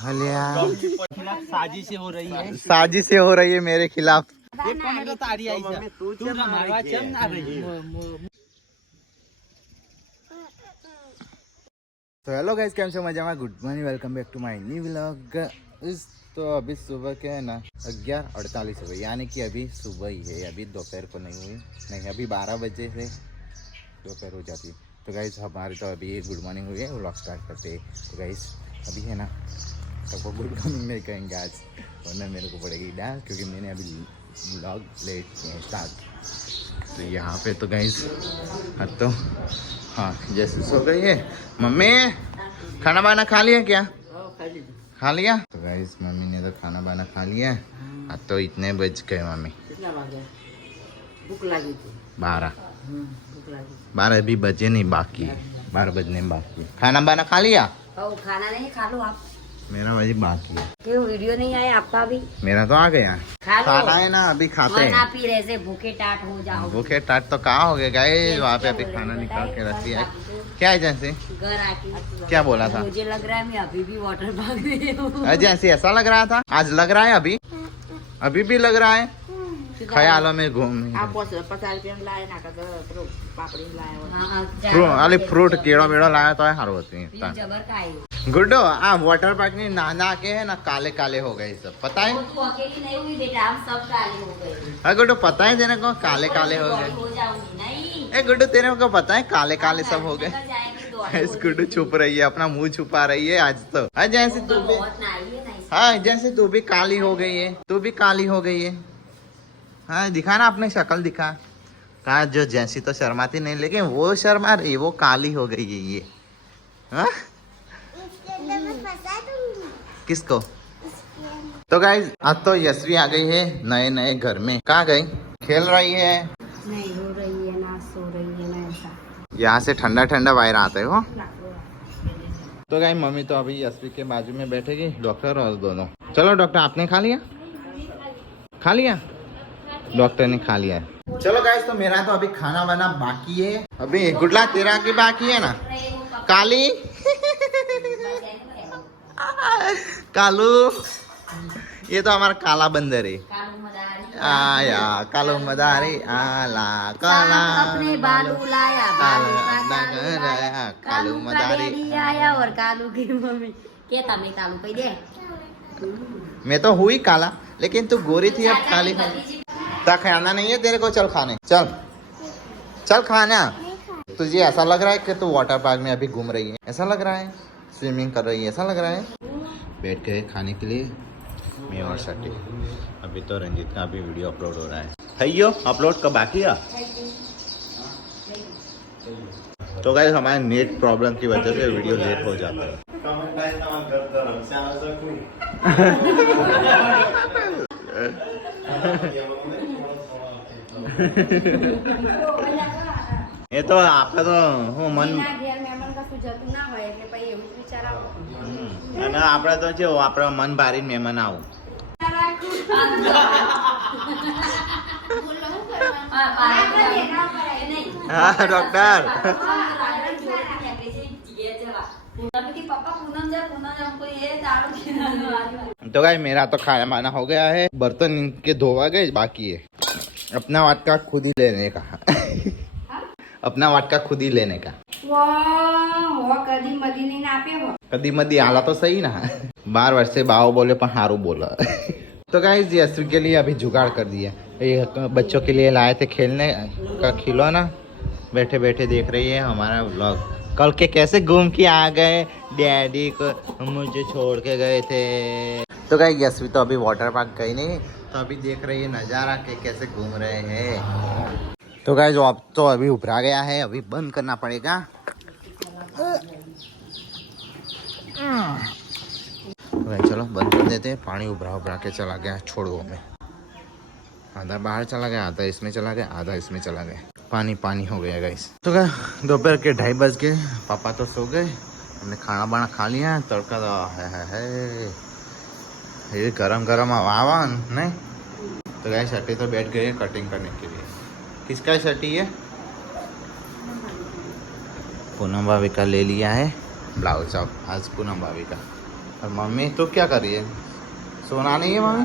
साजिशें हो रही है, साजिशें हो रही है मेरे खिलाफ. तो हेलो गाइस, કેમ છો મજામાં? Good morning, welcome back to my new vlog. तो अभी सुबह के है ना 11:48 हुए, यानी कि अभी सुबह ही है, अभी दोपहर को नहीं हुई. नहीं, अभी 12 बजे से दोपहर हो जाती है. तो गाइस हमारी तो अभी गुड मॉर्निंग हुई है, व्लॉग स्टार्ट करते हैं. तो गाइस अभी है ना सबको गुड मॉर्निंग नहीं कहेंगे आज, वरना मेरे को पड़ेगी डांस, क्योंकि मैंने अभी व्लॉग लेट किए हैं स्टार्ट. तो यहाँ पे तो गाइस तो हाँ जैसे सो गई है. मम्मी खाना बाना खा लिया क्या? खा लिया. तो गाइस मम्मी ने तो खाना बाना खा लिया. अब तो इतने बज गए मम्मी. भूख लगी थी. 12 अभी बजे नहीं, बाकी है. 12 बजने में बाकी है. खाना बाना खा लिया? खाना नहीं, खा लो आप. मेरा वही बाकी है. क्यों वीडियो नहीं आया आपका भी? मेरा तो आ गया. खा लो. खाना है ना, अभी खाते हैं. पी रहे से भूखे टाट हो जाओ. भूखे टाट तो कहाँ हो गए गाइस, वहाँ पे अभी खाना निकाल के रख दिया है. क्या है जैसे घर आके क्या बोला था? मुझे लग रहा है मैं अभी भी वाटर भाग रही हूँ. जैसे ऐसा लग रहा था, आज लग रहा है अभी भी लग रहा है. ख्यालों में घूम. अरे फ्रूट केड़ा बेड़ा लाया तो हारो होती है. गुड्डो आ वाटर पार्क में नहा के है ना काले काले हो गए सब, पता है? तो अकेली नहीं हुई बेटा, हम सब काले हो गए. हाँ गुड्डो पता है तेरे को काले काले हो गए. हो जाऊंगी नहीं. ए गुड्डो तेरे को पता है काले काले सब हो गए. इस गुड्डो छुप रही है, अपना मुंह छुपा रही है आज तो. जैसे तू भी, हाँ जैसे तू भी काली हो गई है, तू भी काली हो गई है. हाँ दिखा ना अपनी शक्ल दिखा. कहा जो जैसी तो शर्माती नहीं, लेकिन वो शर्मा रही, वो काली हो गई है ये. हाँ किसको? तो गाइस आज तो यशवी आ गई है नए नए घर में. कहाँ गई? खेल रही है. नहीं हो रही है ना, सो रही है ना. ऐसा यहाँ से ठंडा ठंडा वायर आते हो. तो गाइस मम्मी तो अभी यशवी के बाजू में बैठेगी, डॉक्टर और दोनों. चलो डॉक्टर आपने खा लिया? खा लिया? डॉक्टर ने खा लिया है. चलो गाइस तो मेरा तो अभी खाना वाना बाकी है. अभी गुडला तेरा की बाकी है ना? काली कालू, ये तो हमारा काला बंदर है. आया कालू मदारी आला काला अपने बालू लाया, कालू मदारी आया और कालू की मम्मी के तमे कालू कही दे. मैं तो हुई काला, लेकिन तू गोरी थी अब काली. खाना नहीं है तेरे को? चल खाने चल. चल खाना. तुझे ऐसा लग रहा है कि तू वाटर पार्क में अभी घूम रही है? ऐसा लग रहा है स्विमिंग कर रही है? ऐसा लग रहा है. बैठ गए खाने के लिए मैं और सटी. अभी तो रंजीत का अभी वीडियो अपलोड हो रहा है. थैयो अपलोड कब बाकी है? तो गाइस हमारे नेट प्रॉब्लम की वजह से वीडियो लेट हो जाता है. ये तो आपका तो હું મન અને આપણે તો છે આપણે મન ભારીને મહેમાન આવું. હા ડોક્ટર. तो गाइस मेरा तो खाना वाना हो गया है, बर्तन इनके धोवा गए, बाकी है अपना वाटका खुद ही लेने का. अपना वाटका खुद ही लेने का. कदी मदी आला तो सही ना. 12 वर्ष से बाओ बोले पर हारू बोला. तो गाइस यशवी के लिए अभी जुगाड़ कर दिया. ये बच्चों के लिए लाए थे खेलने का खिलौना. बैठे बैठे देख रही है हमारा व्लॉग. कल के कैसे घूम के आ गए, डैडी को मुझे छोड़ के गए थे. तो गाइस यशवी तो अभी वाटर पार्क गई नहीं, तो अभी देख रही है नज़ारा के कैसे घूम रहे हैं. तो गाइस अब तो अभी उभरा गया है, अभी बंद करना पड़ेगा. तो चलो बंद कर देते हैं. पानी उभरा के चला गया छोड़ो में. आधा बाहर चला गया, आधा इसमें चला गया, आधा इसमें चला गया. पानी पानी हो गया गाइस. तो क्या दोपहर के 2:30 बज गए. पापा तो सो गए, हमने खाना बाना खा लिया. तड़का तो है ये गरम गरम हवा नहीं. तो गाइस शर्टी तो बैठ गए कटिंग करने के लिए. किसका शर्टी है? पूनम भाभी का ले लिया है ब्लाउज. अब आज पूनम भाभी का और मम्मी तू क्या कर रही है? सोना नहीं है मम्मी?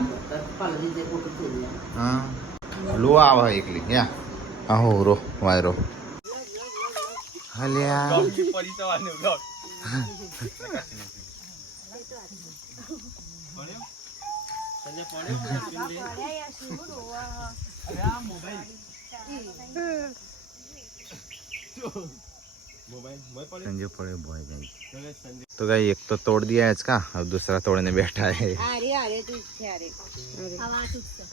हाँ लो आव एक ली या आहो रो वायरो हलिया संजय पड़े बॉय गई तो गई एक तो तोड़ दिया है इसका अब दूसरा तोड़ने बैठा है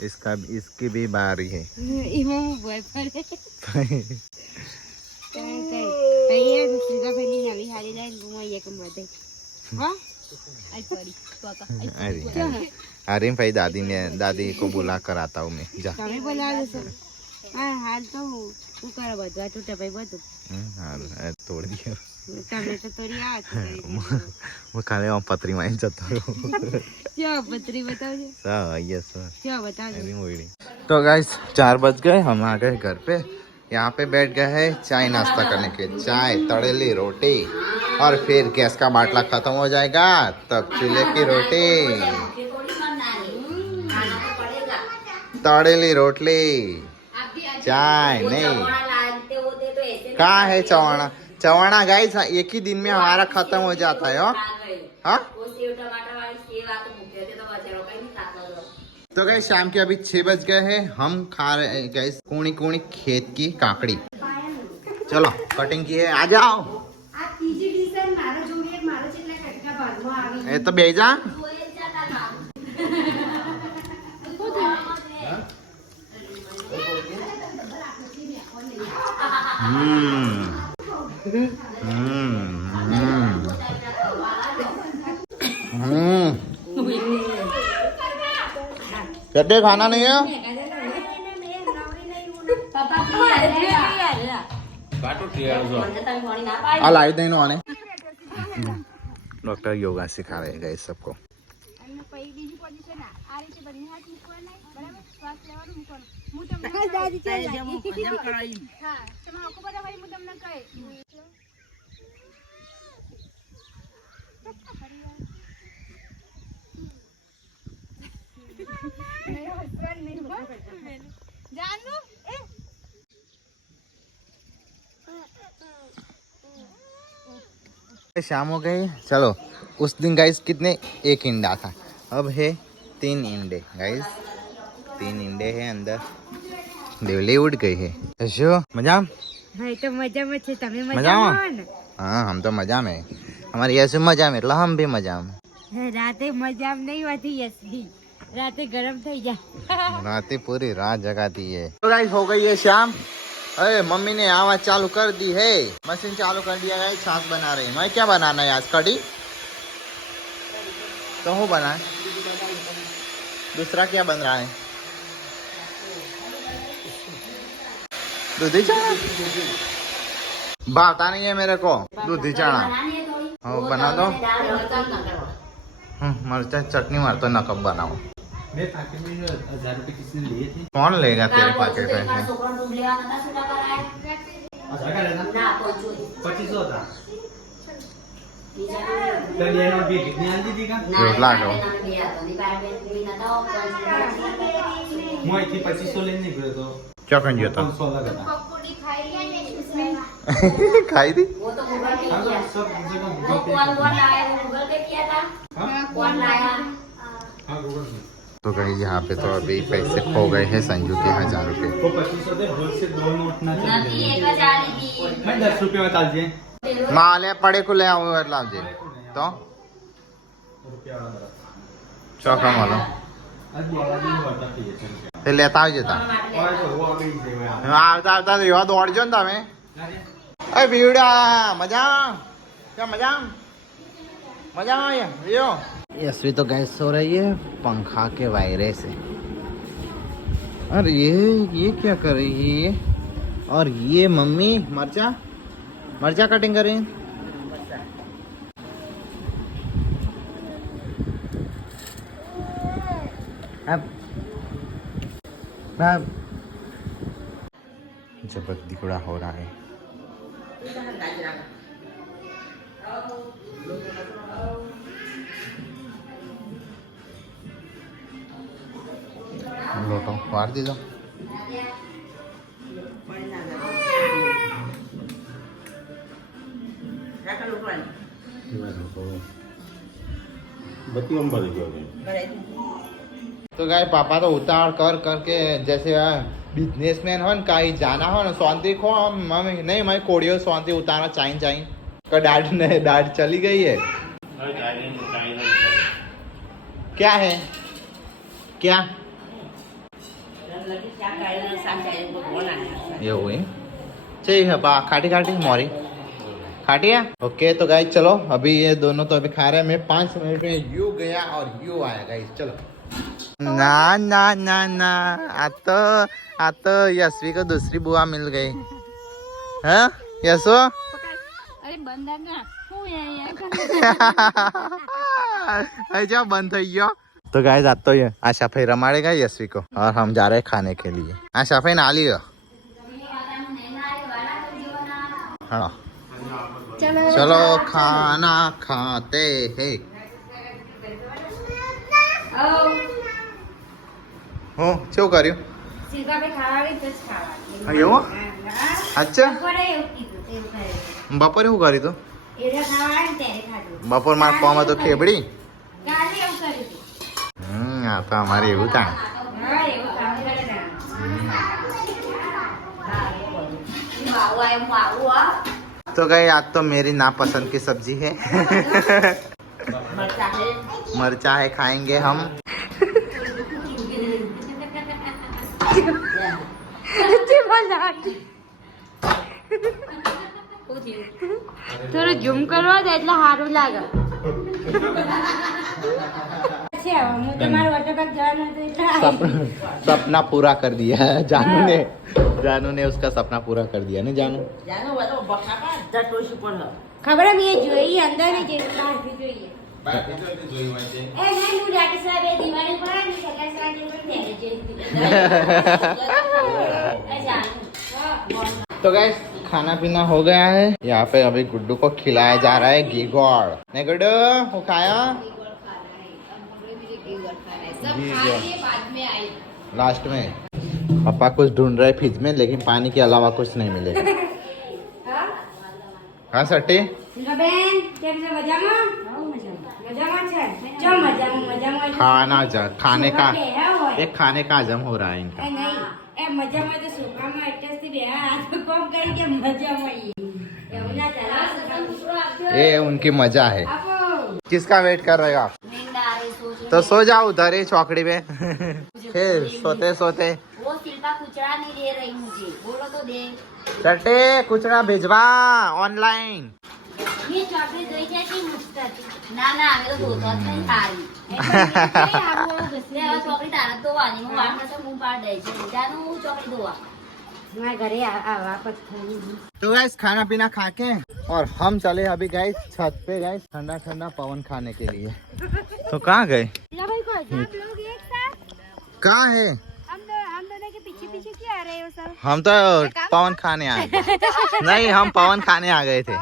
इसका इसकी भी बारी है अरे भाई दादी को बुला कर आता हूँ मैं जा हाल तो तोड़ दिया તમે તો તોડી આવો मैं खाली वहाँ पतरी माइन जाता हूँ क्या पत्री बताओ यस क्या बताओ तो गाइस 4 बज गए हम आ गए घर पे यहाँ पे बैठ गए हैं चाय नाश्ता करने के चाय तड़ेली रोटी और फिर गैस का बाटला खत्म हो जाएगा तब चूल्हे की रोटी तड़ेली रोटली चाय नहीं कहाँ है चवाना चवाना गाइस एक ही दिन में हमारा खत्म हो जाता है हाँ तो गाइस शाम के अभी 6 बज गए हैं हम खा रहे हैं गाइस कूणी कूणी खेत की काकड़ी चलो कटिंग की है आ जाओ ए तो बेजा कहते खाना नहीं है लाई देनो आने डॉक्टर योगा सिखा रहे हैं सबको शाम हो गई चलो उस दिन गाइस कितने 1 इंडा था अब है 3 इंडे गाइस 3 इंडे है अंदर देवली उड़ गई है अशो मजा तो मजा में छे તમે मजा में हाँ हम तो मजा में हमारी ऐसे मजा में એટલે हम भी मजा में राते मजा में नहीं होती ऐसी राते गरम થઈ જાય राते पूरी रात जगाती है तो गाइस हो गई है शाम अरे मम्मी ने आवाज चालू कर दी है मशीन चालू कर दिया है छाछ बना रही है मैं क्या बनाना है आज कड़ी तो हूँ बना दूसरा क्या बन रहा है दूधी चना बाता नहीं है मेरे को दूधी चना हाँ बना दो मरचा चटनी मार तो नकब बनाओ कौन लेगा तेरे पैकेट में क्या कर दिया था खाई थी तो कहीं यहाँ पे तो अभी पैसे खो गए हैं संजू के 1000 रुपए माले पड़े को ले आओ लाजे तो चौका मालो लेता हो जता આવતા આવતા એવા દોડજો ને તમે એ ભીડા મજા क्या मजा मजा आया यो यशवी तो गैस सो रही है पंखा के वायरे से अरे ये क्या कर रही है और ये मम्मी मर्चा मर्चा कटिंग कर रही है जबक दिखड़ा हो रहा है લોટો વાર દીધો. तो गाय पापा तो उतार कर करके जैसे बिजनेसमैन हो न कहीं जाना हो ना शांति खो मम्मी नहीं मैं कोड़ियों शांति उतारना चाहिए का डांट चली गई है. क्या है क्या ये हुई चाहिए बा खाटी खाटी मोरी खाटी है. ओके तो गाइस चलो अभी ये दोनों तो अभी खा रहे हैं. मैं 5 मिनट में यू गया और यू आया गाइस. चलो ना ना ना ना आ तो यशवी को दूसरी बुआ मिल गई. हाँ यशो अरे बंदा ना जाओ बंद થઈ ગયો. तो गाइस आज तो ये आशा भाई रमाड़ेगा यशवी को और हम जा रहे हैं खाने के लिए. आशा भाई ना लियो. हाँ चलो खाना खाते हैं. हो શું કર્યું? સીધા બે ખાવાડી તો જ ખાવા. એવું? અચ્છા બપોરે એવું કીધું તેવું કરે. બપોરે શું કર્યું તું? એરા ખાવા આવે ને ત્યારે ખાધું. બપોર મારા કોમાં તો ખેબડી. કાલે એવું કર્યું હતું. આ તો અમારે એવું તા. હા એવું કામ કરે ને. तो गई आज तो मेरी नापसंद की सब्जी है. मरचा है खाएंगे हम. થોડું ઝૂમ કરવા દે એટલે સારું લાગે. હું તમારું ઓટોકાક જવાનું હતું એટલે सपना पूरा कर दिया है जानू ने उसका सपना पूरा कर दिया नहीं जानू. ખબર એમ એ જોઈ અંદર ને જે બહારથી જોઈએ. એ નહીં હું ડાક્ટર સાહેબ એ દિવાળી પર ને સગા સાહેબ પણ ત્યારે तो गाइस खाना पीना हो गया है. यहाँ पे अभी गुड्डू को खिलाया जा रहा है घी गोड़. नहीं गुड्डू वो खाया लास्ट में. पापा कुछ ढूंढ रहे फ्रिज में लेकिन पानी के अलावा कुछ नहीं मिलेगा. हाँ सट्टी બેન કેમ છે મજામાં? મજામાં છે. જો મજામાં खाना जा खाने का एक खाने का हजम हो रहा है એ इनका. નહીં એ મજામાં તો સુકામાં એટલેથી બે હાથ કોમ કરી કે મજામાં એવું ના ચાલે. ये उनकी मजा है. આપો किसका वेट कर रहे हो आप? तो सो जाओ उधर ही चौकड़ी पे. फिर सोते सोते वो शिल्पा कुचड़ा नहीं दे रही मुझे. बोलो तो दे. सट्टे कुचड़ा भिजवा ऑनलाइन. ये चॉकलेट દઈ છે કે મુસ્તત ના ના અમે તો ધોતો જ નહીં તારી એ ચોકડી તારા ધોવાની હું વાળમાં તો મું પાડ દઈ છે જાનું હું ચોકડી ધોવા મારા ઘરે વાપસ થઈ. तो गाइस खाना पीना खा के और हम चले अभी गाइस छत पे गाइस ठंडा ठंडा पवन खाने के लिए. तो कहाँ गए? भाई को आप लोग एक साथ कहाँ है? हम दोनों के पीछे पीछे क्यों आ रहे हो सब? हम तो पवन खाने आए थे. नहीं हम पवन खाने आ गए थे.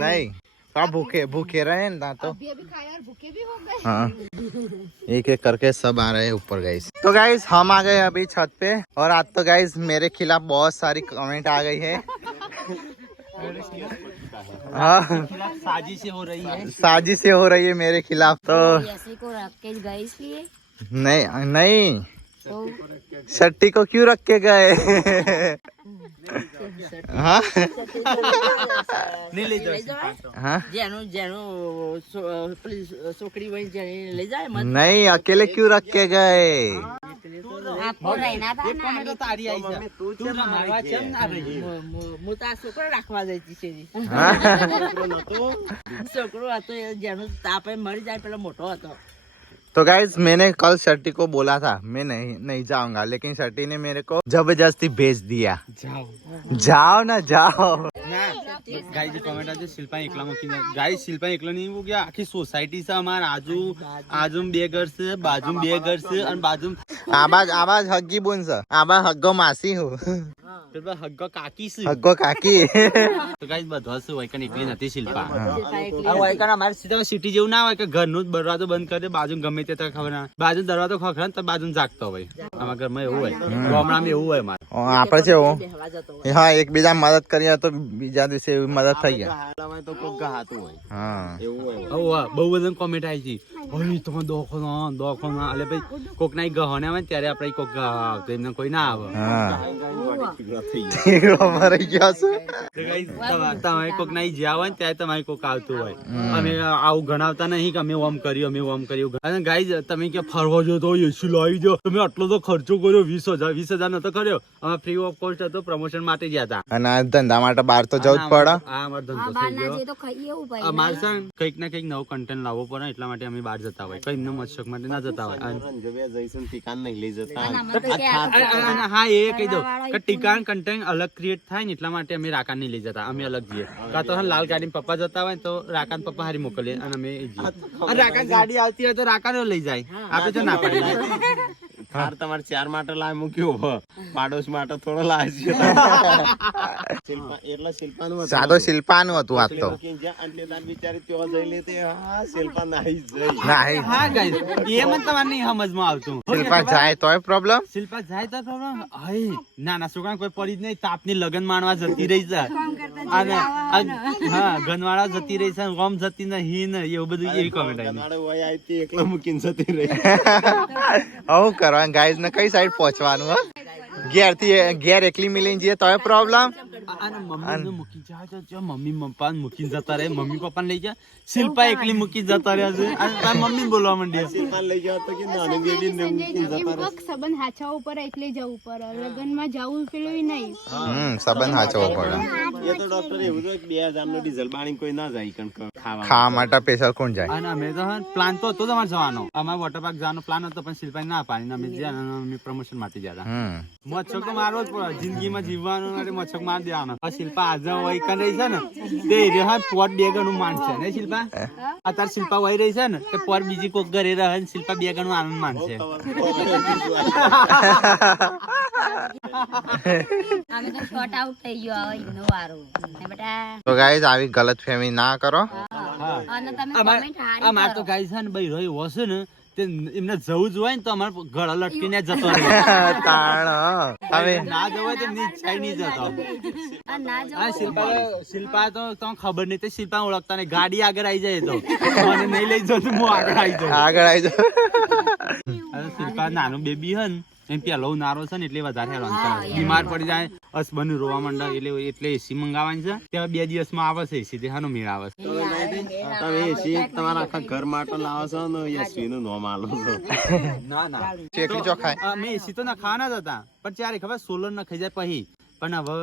नहीं आप भूखे रहे ना तो अभी खाए और भूखे भी हो गए. हाँ एक एक करके सब आ रहे हैं ऊपर गाइस. तो गाइस हम आ गए अभी छत पे और आज तो गाइस मेरे खिलाफ बहुत सारी कमेंट आ गई है. हाँ साजिशें हो रही है. साजिशें हो रही है मेरे खिलाफ. तो ऐसे को रख के गए इसलिए नहीं नहीं तो शट्टी को क्यों रख के गए? हाँ नहीं ले जाओ. हाँ જેનું પેલી છોકરી હોય જેને લઈ જાય મત नहीं अकेले क्यों रख के गए? आपको रहना था एक कमेंट तो तारी आई है. तू रमावा चम ना रही. હું તો આ છોકરો રાખવા જઈતી છે हाँ? છોકરો હતો જેનું તાપે મરી જાય પેલો મોટો હતો. तो गाइज मैंने कल शर्टी को बोला था मैं नहीं जाऊंगा लेकिन शर्टी ने मेरे को जबरदस्ती भेज दिया. जाओ ना जाओ. गाइस कमेंट आज शिल्पा एकला मूकी गाइस शिल्पा एकला नहीं हो गया आखी सोसायटी से हमार आजू બે ઘર છે બાજુ બે ઘર છે અને બાજુ આબાજ હગ્ગી બોન છે આબા હગ્ગો માસી હું પેલા હગ્ગો કાકી છે હગ્ગો કાકી તો ગાઈસ બધો છે હોય કને એકલી નથી શિલ્પા આ હોય કને અમાર સીધા સિટી જેવું ના હોય કે ઘરનું જ દરવાજો બંધ કરી દે બાજુ ગમે તે તો ખબર ના બાજુ દરવાજો ખખડે તો બાજુ જાગતો હોય અમારા ઘરમાં એવું હોય ગામડામાં એવું હોય મારે આપણે છે હા એકબીજા મદદ કરીએ તો બીજા દિવસે એવી મદદ થઈ જાય તો કોક હાથું હોય હા એવું હોય હા બહુ બધા કોમેન્ટ આવી છે ઓય તમે દોખો ના એટલે ભાઈ કોક ના ગહને આવે ત્યારે આપણે કોક ગહ આવતો એમને કોઈ ના આવે અમારે ગયા છે તમે કોક ના જ્યાં હોય ને ત્યારે તમારે કોક આવતું હોય અમે આવું ગણાવતા નહીં કે અમે ઓમ કર્યું અને ગાઈઝ તમે કે ફરવા જો તો એસી લાવી દો તમે આટલો તો ખર્ચો કર્યો 20,000 નતો કર્યો અમે ફ્રી ઓફ કોસ્ટ હતો પ્રમોશન માટે ગયા હતા અને આ ધંધા માટે બહાર તો જવું જ પડે હા અમારો ધંધો થઈ ગયો અમારે છે કંઈક ના કંઈક નવો કન્ટેન્ટ લાવવો પડે એટલા માટે અમે બહાર જતા હોય કઈ મશક માટે ના જતા હોય જઈશું ટીકાન નહીં લઈ જતા હા એ કહી દો કે ટીકાન કન્ટેન્ટ અલગ ક્રિએટ થાય ને એટલા માટે અમે રાકાન નહીં લઈ જતા અમે અલગ જઈએ કાં તો લાલ ગાડી પપ્પા જતા હોય તો રાકાન પપ્પા હારી મોકલીએ અને અમે જઈએ અને રાકાન ગાડી આવતી હોય તો રાકાન લઈ જાય આપણે તો ના પડી કાર તમારે 4 માટે લાવી મૂક્યો પાડોશ માટે થોડો લાવી એટલે શિલ્પાનું સાદો શિલ્પાનું હતું આજ તો બિચારી ત્યાં જઈ લેતી હા શિલ્પા નાહી નહીં હા ગાઈસ એ મને તમારે નહીં સમજમાં આવતું શિલ્પા જાય તોય પ્રોબ્લેમ શિલ્પા જાય તો પ્રોબ્લેમ હઈ નાના છોકરા કોઈ પડી જ નહીં તાપની લગન માણવા જતી રહી છે અને હા ગનવાળા જતી રહી છે ગમ જતી નહીં ને એવું બધું એવી કોમેન્ટ આવી એકલા મૂકીને જતી રહી આવું કરવા ગાઈઝ ને કઈ સાઈડ પહોંચવાનું ઘેર એકલી મિલીને જઈએ તોય પ્રોબ્લેમ અને મમ્મી મૂકી જાય તો મમ્મી પપ્પા મૂકીને જતા રહે મમ્મી પપ્પા લઈ જાય શિલ્પા એકલી મૂકી જતા રહ્યા છે અને તાર મમ્મી બોલવા માંડી શિલ્પા લઈ જાવ તો કે નાની બેબી ને મૂકીને જતા રહે સંબંધ હાચવા ઉપર એટલે જવું પડે લગનમાં જવું પેલું નહીં સંબંધ હાચવો પડે એ તો ડોક્ટર એવું તો 2000 નો ડીઝલ બાણી કોઈ ના જાય કણ ખાવા માટે સ્પેશિયલ કોણ જાય અને અમે તો પ્લાન તો હતો તમારે જવાનો અમારે વોટર પાર્ક જવાનો પ્લાન હતો પણ શિલ્પા ના પાડી અમે જ્યાં અમે પ્રમોશન માટે ગયા મચ્છક તો મારવો જ પડે જિંદગીમાં જીવવાનું માટે મચ્છક માર દેવાનો શિલ્પા આજે વહી કન રહી છે ને તે રહ્યા પોટ બે ગણું માનશે ને શિલ્પા અત્યારે શિલ્પા વહી રહી છે ને તે પોટ બીજી કોક ઘરે રહે ને શિલ્પા બે ગણું આનંદ માનશે અમે તો શોર્ટ આઉટ થઈ ગયો હવે ઈનો વારો બેટા તો ગાઈઝ આવી ગલતફહેમી ના કરો અને તમે કમેન્ટ હારી અમાર તો ગાઈ છે ને ભાઈ રહ્યો હશે ને તે એમને જવું જ હોય ને તો અમારે ગળા લટકીને જતો રહે તાણ હવે ના જવું હોય તો ઈચ્છા નહીં જતો ના જો શિલ્પા તો તમને ખબર નહીં તો શિલ્પા ઓળખતા નહીં ગાડી આગળ આવી જાય તો મને નહીં લઈ જતો હું આગળ આવી જાઉં આગળ આવી જાવ શિલ્પા નાનું બેબી હે ને એમ પેલો નારો છે ને એટલે વધારે હેરાન કરે બીમાર પડી જાય અસબન રોવા માંડે એટલે એસી મંગાવવાની છે ત્યાં 2 દિવસમાં આવે છે એસી હાનો મેળ આવે છે તમે એસી તમારા આખા ઘર માટે લાવો છો ને એસી નું નામ આલો છો ના ચેકલી ચોખાય અમે એસી તો ના ખાવાના જ હતા પણ ત્યારે ખબર સોલર ના ખાઈ જાય પછી પણ હવે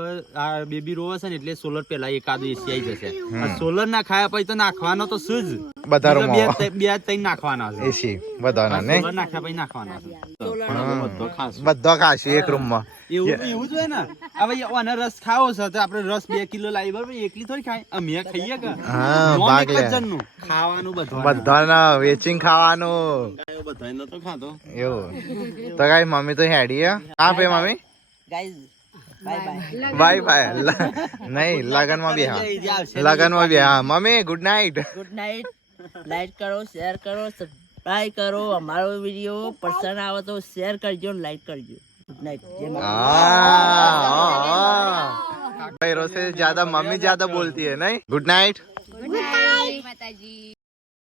આ બેબી રોવે છે ને એટલે સોલર પેલા એકાદું એસી આવી જશે સોલર ના ખાયા પછી તો નાખવાનો તો શું જ બધા બે ત્રણ નાખવાના છે એસી બધાના ને સોલર નાખ્યા પછી નાખવાના છે બધો ખાશું એક રૂમ માં એવું જ હોય ને હવે આને રસ ખાવો છે તો આપણે રસ 2 કિલો લાવી બરાબર એકલી થોડી ખાય અમે ખાઈએ કે હા ભાગ લે ખાવાનું બધું બધાના વેચિંગ ખાવાનું બધા નતો ખાતો એવું તો ગાઈ મમ્મી તો હેડી હા ભાઈ mummy guys bye bye bye નહીં લગનમાં બી હા લગનમાં બી હા mummy good night good night like કરો શેર કરો સબસ્ક્રાઇબ કરો અમારો વિડીયો પસંદ આવે તો શેર કરજો ને લાઈક કરજો ગુડ નાઇટ भाई रोज से ज्यादा मम्मी ज्यादा बोलती है नहीं गुड नाइट ગુડ નાઈટ માતાજી